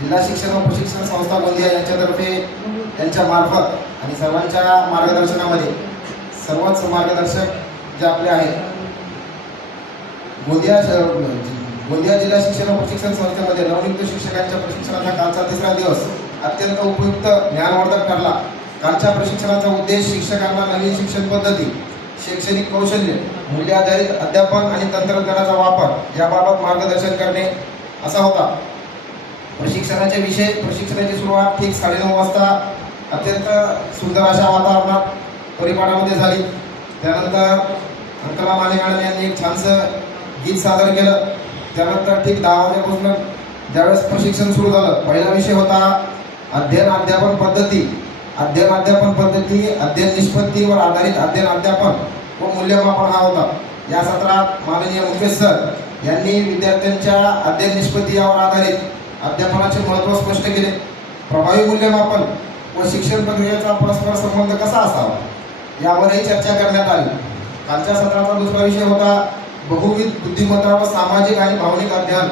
जिल्हा शिक्षण व प्रशिक्षण संस्था गोंदिया यांच्यातर्फे यांच्या मार्फत आणि सर्वांच्या मार्गदर्शनामध्ये सर्वच मार्गदर्शक जे आपले आहेत गोंदिया जिल्हा शिक्षण व प्रशिक्षण संस्थेमध्ये नवनियुक्त शिक्षकांच्या प्रशिक्षणाचा कालचा 3रा दिवस अत्यंत उपयुक्त ज्ञानवर्धक ठरला। कालच्या प्रशिक्षणाचा उद्देश शिक्षकांना नवीन शिक्षण पद्धती, शैक्षणिक कौशल्य, मूल्य आधारित अध्यापन आणि तंत्रज्ञानाचा वापर याबाबत मार्गदर्शन करणे असा होता। प्रशिक्षणाचे विषय प्रशिक्षणाची सुरुवात ठीक 9:30 वाजता अत्यंत सुंदर अशा वातावरणात परिपाठामध्ये झाली। त्यानंतर अंकला माने मॅडम यांनी एक छानसं गीत सादर केलं। त्यानंतर ठीक 10 वाजेपासून ज्यावेळेस प्रशिक्षण सुरू झालं, पहिला विषय होता अध्ययन अध्यापन पद्धती, अध्ययन निष्पत्तीवर आधारित अध्ययन अध्यापन व मूल्यमापन हा होता। या सत्रात माननीय मुख्य सर यांनी विद्यार्थ्यांच्या अध्ययन निष्पत्ती यावर आधारित अध्यापनाचे महत्त्व स्पष्ट केले। प्रभावी मूल्यमापन व शिक्षण प्रक्रियेचा परस्पर संबंध कसा असावा यावरही चर्चा करण्यात आली। कालच्या सत्राचा दुसरा विषय होता बहुविध बुद्धिमत्ता व सामाजिक आणि भावनिक अध्ययन